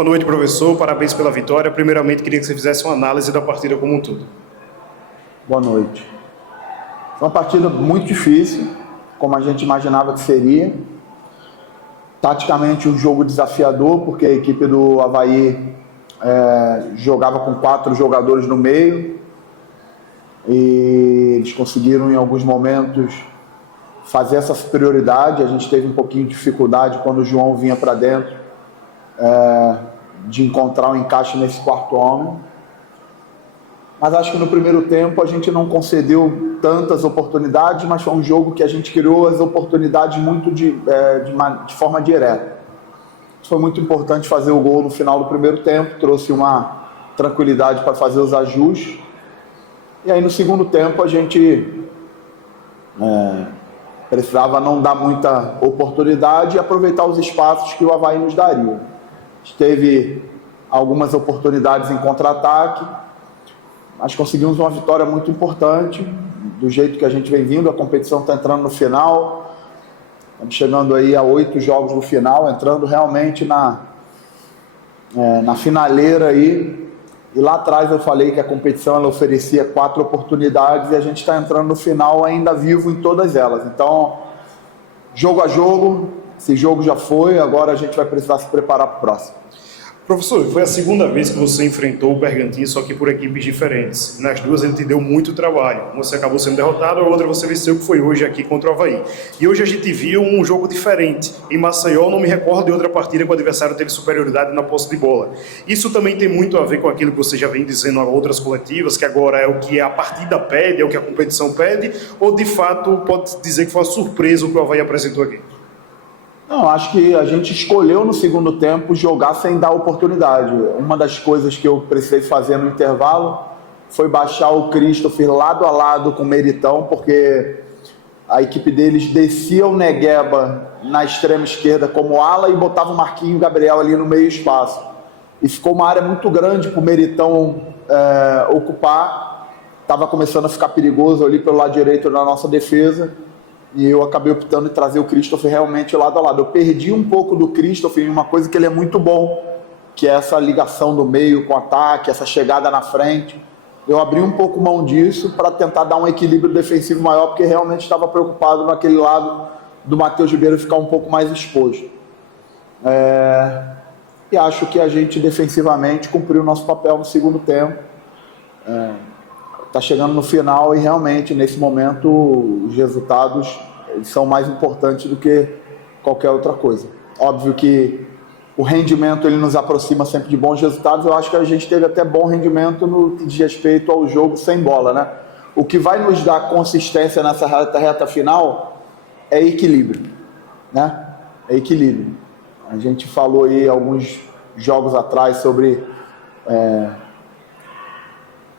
Boa noite, professor. Parabéns pela vitória. Primeiramente, queria que você fizesse uma análise da partida como um todo. Boa noite. Foi uma partida muito difícil, como a gente imaginava que seria. Taticamente, um jogo desafiador, porque a equipe do Avaí jogava com 4 jogadores no meio e eles conseguiram, em alguns momentos, fazer essa superioridade. A gente teve um pouquinho de dificuldade quando o João vinha para dentro, de encontrar um encaixe nesse quarto homem. Mas acho que no primeiro tempo a gente não concedeu tantas oportunidades, mas foi um jogo que a gente criou as oportunidades muito de forma direta. Foi muito importante fazer o gol no final do primeiro tempo, trouxe uma tranquilidade para fazer os ajustes. E aí no segundo tempo a gente precisava não dar muita oportunidade e aproveitar os espaços que o Avaí nos daria. A gente teve algumas oportunidades em contra-ataque, mas conseguimos uma vitória muito importante, do jeito que a gente vem vindo. A competição está entrando no final, estamos chegando aí a 8 jogos no final, entrando realmente na finaleira aí. E lá atrás eu falei que a competição ela oferecia 4 oportunidades e a gente está entrando no final ainda vivo em todas elas. Então, jogo a jogo, esse jogo já foi, agora a gente vai precisar se preparar para o próximo. Professor, foi a segunda vez que você enfrentou o Bergantim, só que por equipes diferentes. Nas duas ele te deu muito trabalho. Você acabou sendo derrotado, a outra você venceu, que foi hoje aqui contra o Avaí. E hoje a gente viu um jogo diferente. Em Maceió, não me recordo de outra partida que o adversário teve superioridade na posse de bola. Isso também tem muito a ver com aquilo que você já vem dizendo a outras coletivas, que agora é o que a partida pede, é o que a competição pede, ou de fato pode dizer que foi uma surpresa o que o Avaí apresentou aqui? Não, acho que a gente escolheu no segundo tempo jogar sem dar oportunidade. Uma das coisas que eu precisei fazer no intervalo foi baixar o Christopher lado a lado com o Meritão, porque a equipe deles descia o Negueba na extrema esquerda como ala e botava o Marquinhos e o Gabriel ali no meio espaço. E ficou uma área muito grande para o Meritão ocupar. Estava começando a ficar perigoso ali pelo lado direito da nossa defesa. E eu acabei optando em trazer o Christopher realmente lado a lado. Eu perdi um pouco do Christopher em uma coisa que ele é muito bom, que é essa ligação do meio com o ataque, essa chegada na frente. Eu abri um pouco mão disso para tentar dar um equilíbrio defensivo maior, porque realmente estava preocupado naquele lado do Matheus Ribeiro ficar um pouco mais exposto. E acho que a gente defensivamente cumpriu o nosso papel no segundo tempo. Está chegando no final e realmente nesse momento os resultados são mais importantes do que qualquer outra coisa. Óbvio que o rendimento ele nos aproxima sempre de bons resultados. Eu acho que a gente teve até bom rendimento no que diz respeito ao jogo sem bola, né? O que vai nos dar consistência nessa reta final é equilíbrio, né? É equilíbrio. A gente falou aí alguns jogos atrás sobre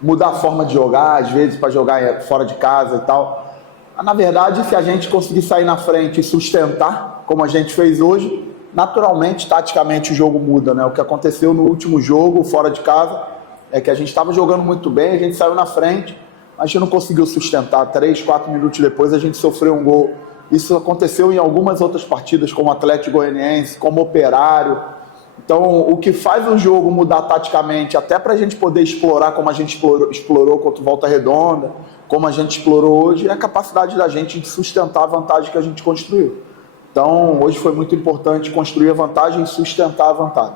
mudar a forma de jogar, às vezes para jogar fora de casa e tal. Mas, na verdade, se a gente conseguir sair na frente e sustentar, como a gente fez hoje, naturalmente, taticamente, o jogo muda, né? O que aconteceu no último jogo, fora de casa, é que a gente estava jogando muito bem, a gente saiu na frente, mas a gente não conseguiu sustentar. 3, 4 minutos depois, a gente sofreu um gol. Isso aconteceu em algumas outras partidas, como Atlético Goianiense, como Operário. Então, o que faz o jogo mudar taticamente, até para a gente poder explorar como a gente explorou contra o Volta Redonda, como a gente explorou hoje, é a capacidade da gente de sustentar a vantagem que a gente construiu. Então, hoje foi muito importante construir a vantagem e sustentar a vantagem.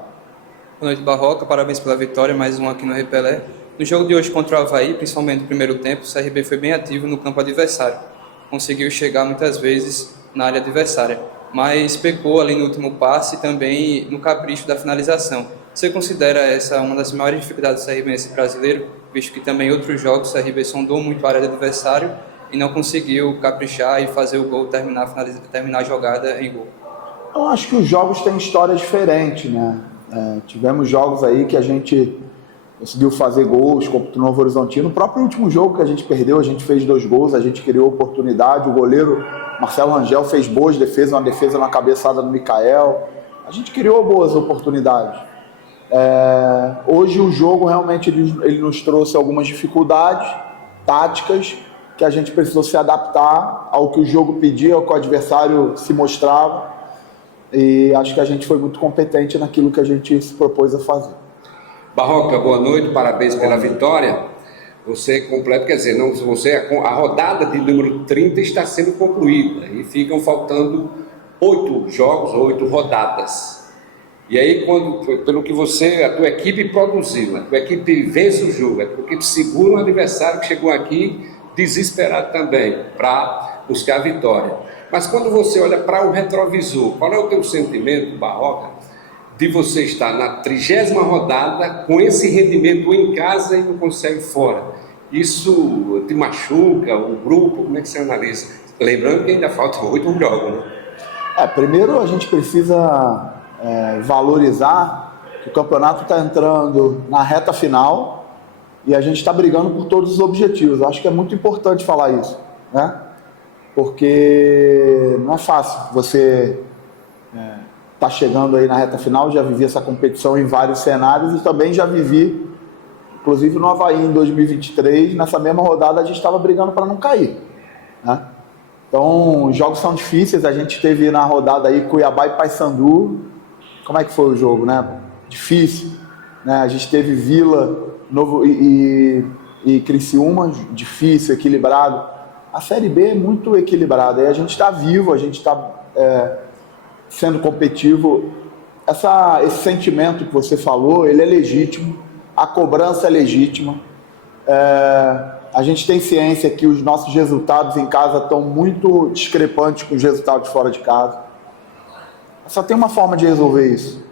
Boa noite, Barroca. Parabéns pela vitória, mais um aqui no Repelé. No jogo de hoje contra o Avaí, principalmente no primeiro tempo, o CRB foi bem ativo no campo adversário. Conseguiu chegar muitas vezes na área adversária, mas pecou ali no último passe e também no capricho da finalização. Você considera essa uma das maiores dificuldades do CRB nesse brasileiro, visto que também em outros jogos o CRB sondou muito a área do adversário e não conseguiu caprichar e fazer o gol, terminar a jogada em gol? Eu acho que os jogos têm histórias diferentes, né? Tivemos jogos aí que a gente conseguiu fazer gols contra o Novo Horizontino. No próprio último jogo que a gente perdeu, a gente fez 2 gols, a gente criou oportunidade, o goleiro Marcelo Rangel fez boas defesas, uma defesa na cabeçada do Mikael. A gente criou boas oportunidades. Hoje o jogo realmente ele nos trouxe algumas dificuldades táticas que a gente precisou se adaptar ao que o jogo pedia, ao que o adversário se mostrava. e acho que a gente foi muito competente naquilo que a gente se propôs a fazer. Barroca, boa noite, parabéns pela vitória. Você completa, quer dizer, não, a rodada de número 30 está sendo concluída e ficam faltando 8 jogos, 8 rodadas. E aí, pelo que a tua equipe produziu, a tua equipe vence o jogo, a tua equipe segura um adversário que chegou aqui desesperado também para buscar a vitória. Mas quando você olha para o retrovisor, qual é o teu sentimento, Barroca, de você estar na 30ª rodada com esse rendimento em casa e não consegue fora? Isso te machuca, o grupo, como é que você analisa? Lembrando que ainda faltam 8 jogos, né? Primeiro a gente precisa valorizar que o campeonato está entrando na reta final e a gente está brigando por todos os objetivos. Eu acho que é muito importante falar isso, né? Porque não é fácil. Você está chegando aí na reta final, já vivi essa competição em vários cenários e também já vivi, inclusive no Avaí em 2023, nessa mesma rodada a gente estava brigando para não cair, né? Então, os jogos são difíceis. A gente teve na rodada aí Cuiabá e Paysandu. Como é que foi o jogo, né? Difícil, né? A gente teve Vila Novo e Criciúma, difícil, equilibrado. A Série B é muito equilibrada. E a gente está vivo, a gente está sendo competitivo. Esse sentimento que você falou, ele é legítimo. A cobrança é legítima. A gente tem ciência que os nossos resultados em casa estão muito discrepantes com os resultados fora de casa. Só tem uma forma de resolver isso.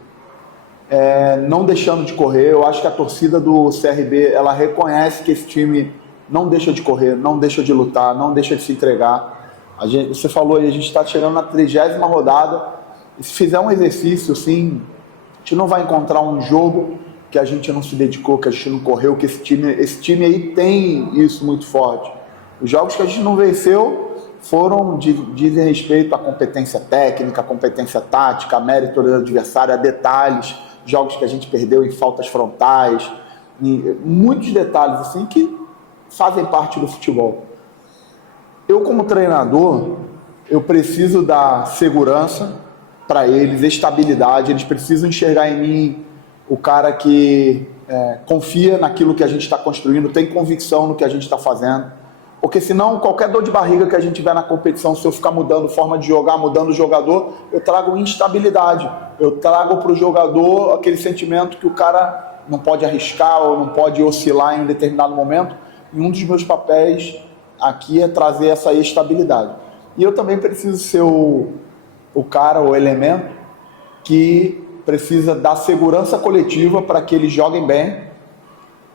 Não deixando de correr. Eu acho que a torcida do CRB, ela reconhece que esse time não deixa de correr, não deixa de lutar, não deixa de se entregar. Você falou aí, a gente está chegando na 30ª rodada. E se fizer um exercício assim, a gente não vai encontrar um jogo que a gente não se dedicou, que a gente não correu, que esse time aí tem isso muito forte. Os jogos que a gente não venceu dizem respeito à competência técnica, à competência tática, a mérito do adversário, a detalhes, jogos que a gente perdeu em faltas frontais, muitos detalhes assim que fazem parte do futebol. Eu, como treinador, eu preciso dar segurança para eles, estabilidade. Eles precisam enxergar em mim o cara que confia naquilo que a gente está construindo, tem convicção no que a gente está fazendo. Porque senão, qualquer dor de barriga que a gente tiver na competição, se eu ficar mudando forma de jogar, mudando o jogador, eu trago instabilidade. Eu trago para o jogador aquele sentimento que o cara não pode arriscar ou não pode oscilar em determinado momento. E um dos meus papéis aqui é trazer essa estabilidade. E eu também preciso ser o cara, o elemento que precisa dar segurança coletiva para que eles joguem bem,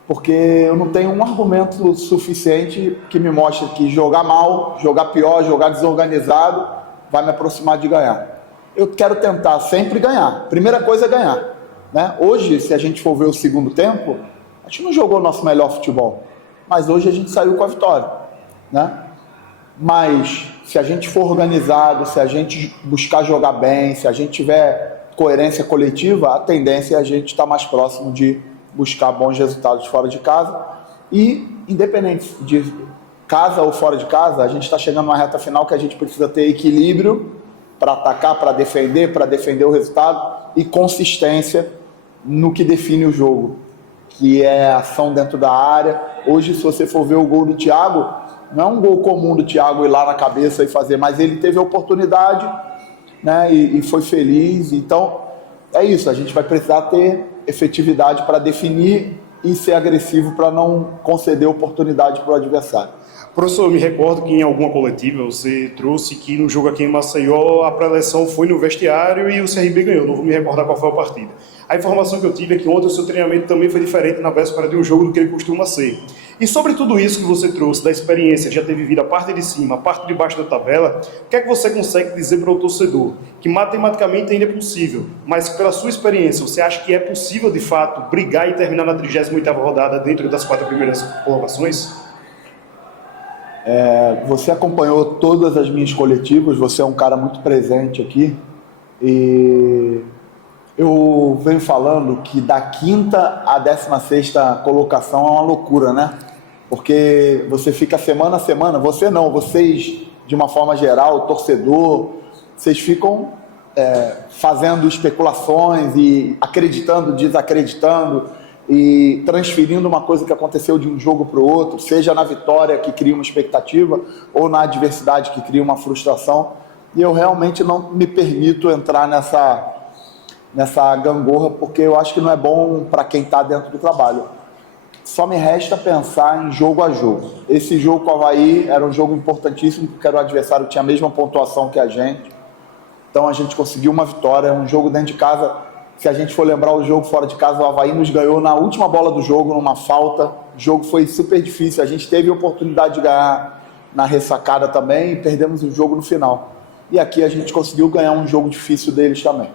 porque eu não tenho um argumento suficiente que me mostre que jogar mal, jogar pior, jogar desorganizado vai me aproximar de ganhar. Eu quero tentar sempre ganhar. Primeira coisa é ganhar, né? Hoje, se a gente for ver o segundo tempo, a gente não jogou o nosso melhor futebol, mas hoje a gente saiu com a vitória, né? Mas se a gente for organizado, se a gente buscar jogar bem, se a gente tiver coerência coletiva, a tendência é a gente estar mais próximo de buscar bons resultados fora de casa. E, independente de casa ou fora de casa, a gente está chegando numa reta final que a gente precisa ter equilíbrio para atacar, para defender o resultado e consistência no que define o jogo, que é a ação dentro da área. Hoje, se você for ver o gol do Thiago, não é um gol comum do Thiago ir lá na cabeça e fazer, mas ele teve a oportunidade, né, e foi feliz. Então é isso, a gente vai precisar ter efetividade para definir e ser agressivo para não conceder oportunidade para o adversário. Professor, eu me recordo que em alguma coletiva você trouxe que no jogo aqui em Maceió a pré-eleção foi no vestiário e o CRB ganhou. Não vou me recordar qual foi a partida. A informação que eu tive é que ontem o seu treinamento também foi diferente na véspera de um jogo do que ele costuma ser. E sobre tudo isso que você trouxe, da experiência de já ter vivido a parte de cima, a parte de baixo da tabela, o que é que você consegue dizer para o torcedor? Que matematicamente ainda é possível, mas pela sua experiência, você acha que é possível de fato brigar e terminar na 38ª rodada dentro das 4 primeiras colocações? Você acompanhou todas as minhas coletivas, você é um cara muito presente aqui, e eu venho falando que da 5ª à 16ª colocação é uma loucura, né? Porque você fica semana a semana, você não, vocês de uma forma geral, o torcedor, vocês ficam fazendo especulações e acreditando, desacreditando e transferindo uma coisa que aconteceu de um jogo para o outro, seja na vitória que cria uma expectativa ou na adversidade que cria uma frustração. E eu realmente não me permito entrar nessa gangorra, porque eu acho que não é bom para quem está dentro do trabalho. Só me resta pensar em jogo a jogo. Esse jogo com o Avaí era um jogo importantíssimo, porque o adversário tinha a mesma pontuação que a gente. Então a gente conseguiu uma vitória, um jogo dentro de casa. Se a gente for lembrar o jogo fora de casa, o Avaí nos ganhou na última bola do jogo, numa falta. O jogo foi super difícil. A gente teve a oportunidade de ganhar na ressacada também e perdemos o jogo no final. E aqui a gente conseguiu ganhar um jogo difícil deles também.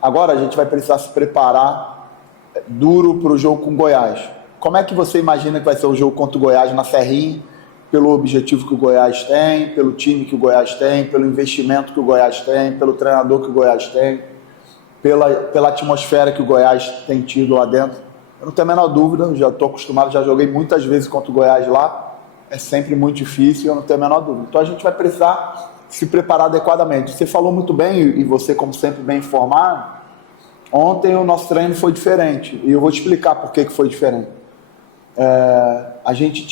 Agora a gente vai precisar se preparar duro para o jogo com o Goiás. Como é que você imagina que vai ser o jogo contra o Goiás na Serrinha? Pelo objetivo que o Goiás tem, pelo time que o Goiás tem, pelo investimento que o Goiás tem, pelo treinador que o Goiás tem, pela atmosfera que o Goiás tem tido lá dentro. Eu não tenho a menor dúvida, já estou acostumado, já joguei muitas vezes contra o Goiás lá, é sempre muito difícil, eu não tenho a menor dúvida. Então a gente vai precisar se preparar adequadamente. Você falou muito bem, e você, como sempre, bem informado, ontem o nosso treino foi diferente, e eu vou te explicar por que foi diferente. A gente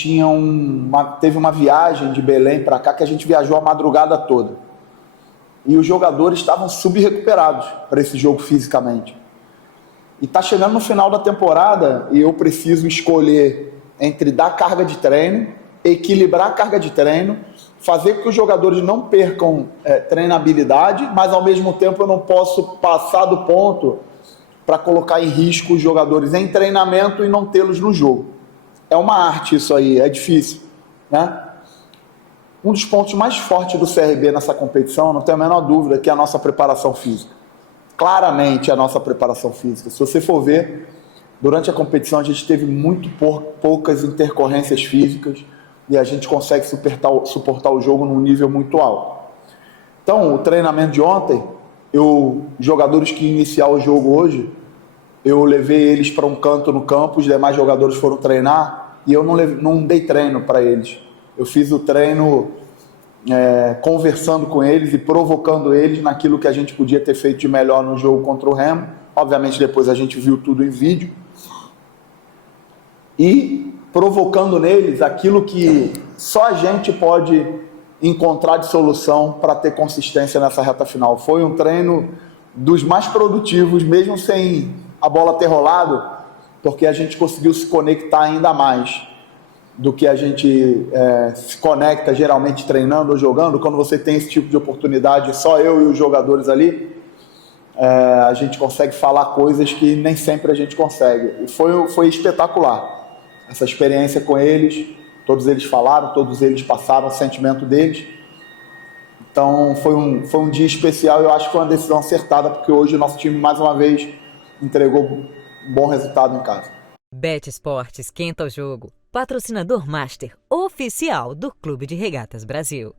teve uma viagem de Belém para cá que a gente viajou a madrugada toda. E os jogadores estavam subrecuperados para esse jogo fisicamente. E está chegando no final da temporada e eu preciso escolher entre dar carga de treino, equilibrar a carga de treino, fazer com que os jogadores não percam treinabilidade, mas ao mesmo tempo eu não posso passar do ponto para colocar em risco os jogadores em treinamento e não tê-los no jogo. É uma arte isso aí, é difícil, né? Um dos pontos mais fortes do CRB nessa competição, não tenho a menor dúvida, que é a nossa preparação física. Claramente a nossa preparação física. Se você for ver, durante a competição a gente teve muito poucas intercorrências físicas e a gente consegue suportar o jogo num nível muito alto. Então, o treinamento de ontem, jogadores que iniciar o jogo hoje, eu levei eles para um canto no campo, os demais jogadores foram treinar e eu não dei treino para eles. Eu fiz o treino conversando com eles e provocando eles naquilo que a gente podia ter feito de melhor no jogo contra o Remo. Obviamente depois a gente viu tudo em vídeo. E provocando neles aquilo que só a gente pode encontrar de solução para ter consistência nessa reta final. Foi um treino dos mais produtivos, mesmo sem a bola ter rolado, porque a gente conseguiu se conectar ainda mais do que a gente se conecta geralmente treinando ou jogando. Quando você tem esse tipo de oportunidade, só eu e os jogadores ali, a gente consegue falar coisas que nem sempre a gente consegue. E foi espetacular essa experiência com eles. Todos eles falaram, todos eles passaram o sentimento deles. Então foi um dia especial e eu acho que foi uma decisão acertada, porque hoje o nosso time mais uma vez entregou um bom resultado em casa. Bet Esportes esquenta o jogo. Patrocinador Master oficial do Clube de Regatas Brasil.